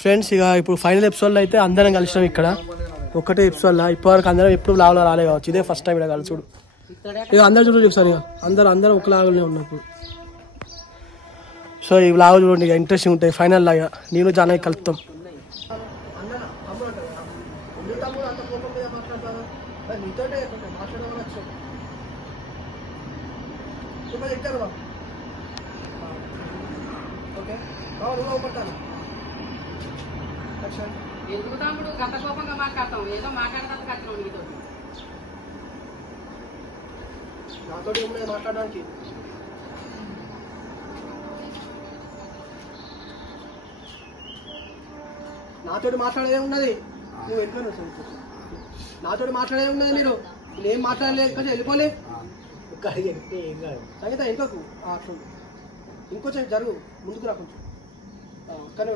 Friends ఇక ఇప్పుడు final ఎపిసోడ్లో అయితే అందరం కలిసినాం ఇక్కడ ఒకటే ఎపిసోడ్లో. ఇప్పటివరకు అందరం ఎప్పుడు లావులో రాలే కావచ్చు, ఇదే ఫస్ట్ టైం ఇక్కడ కలిసి చూడు. ఇక అందరు చూడండి ఒకసారి, ఇక అందరూ ఒకలాగానే ఉన్నప్పుడు. సో ఈ లావు చూడండి, ఇక ఇంట్రెస్టింగ్ ఉంటాయి. ఫైనల్ లాగా నేను జానకి కలుపుతాం. ఎందుకు తమ్ముడు గత కోపంగా మాట్లాడతాం, ఏదో మాట్లాడతాం కట్టినాం నీతో. నాతో ఉన్నది మాట్లాడడానికి. నాతో మాట్లాడేది ఉన్నది, నువ్వు వెళ్ళిపోయినా నాతో మాట్లాడేది ఉన్నది. మీరు నేనేం మాట్లాడలేదు కదా, వెళ్ళిపోలే సంగీత ఇంకొక అట్లా ఇంకొంచెం జరుగు, ముందుకు రా కొంచెం.